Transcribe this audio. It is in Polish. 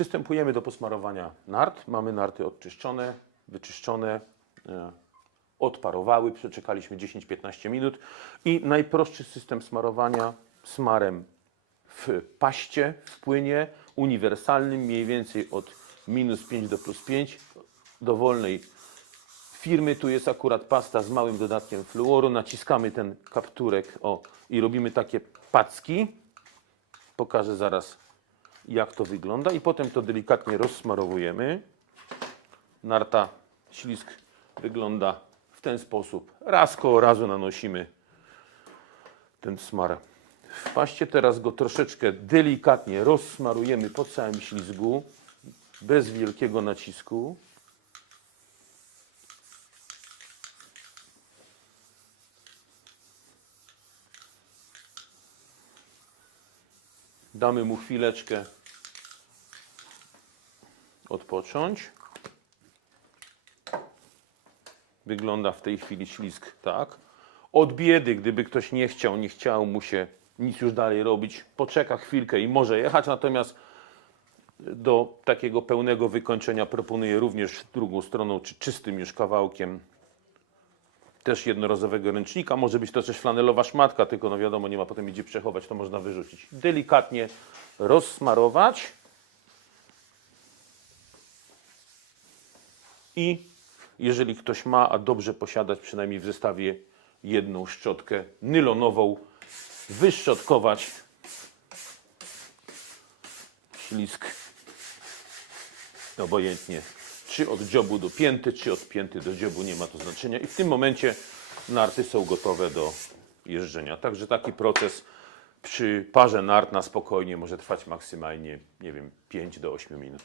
Przystępujemy do posmarowania nart. Mamy narty odczyszczone, wyczyszczone, e, odparowały. Przeczekaliśmy 10-15 minut. I najprostszy system smarowania smarem w paście, w płynie uniwersalnym, mniej więcej od minus 5 do plus 5 dowolnej firmy. Tu jest akurat pasta z małym dodatkiem fluoru. Naciskamy ten kapturek o, i robimy takie packi. Pokażę zaraz, jak to wygląda. I potem to delikatnie rozsmarowujemy. Narta ślisk wygląda w ten sposób. Raz koło razu nanosimy ten smar w paście. Teraz go troszeczkę delikatnie rozsmarujemy po całym ślizgu, bez wielkiego nacisku. Damy mu chwileczkę odpocząć. Wygląda w tej chwili ślizg tak. Od biedy, gdyby ktoś nie chciał, nie chciał mu się nic już dalej robić, poczeka chwilkę i może jechać, natomiast do takiego pełnego wykończenia proponuję również drugą stroną, czy czystym już kawałkiem też jednorazowego ręcznika. Może być to też flanelowa szmatka, tylko no wiadomo, nie ma potem gdzie przechować, to można wyrzucić. Delikatnie rozsmarować i jeżeli ktoś ma, a dobrze posiadać przynajmniej w zestawie jedną szczotkę nylonową, wyszczotkować ślisk obojętnie czy od dziobu do pięty, czy od pięty do dziobu, nie ma to znaczenia. I w tym momencie narty są gotowe do jeżdżenia. Także taki proces przy parze nart na spokojnie może trwać maksymalnie, nie wiem, 5 do 8 minut.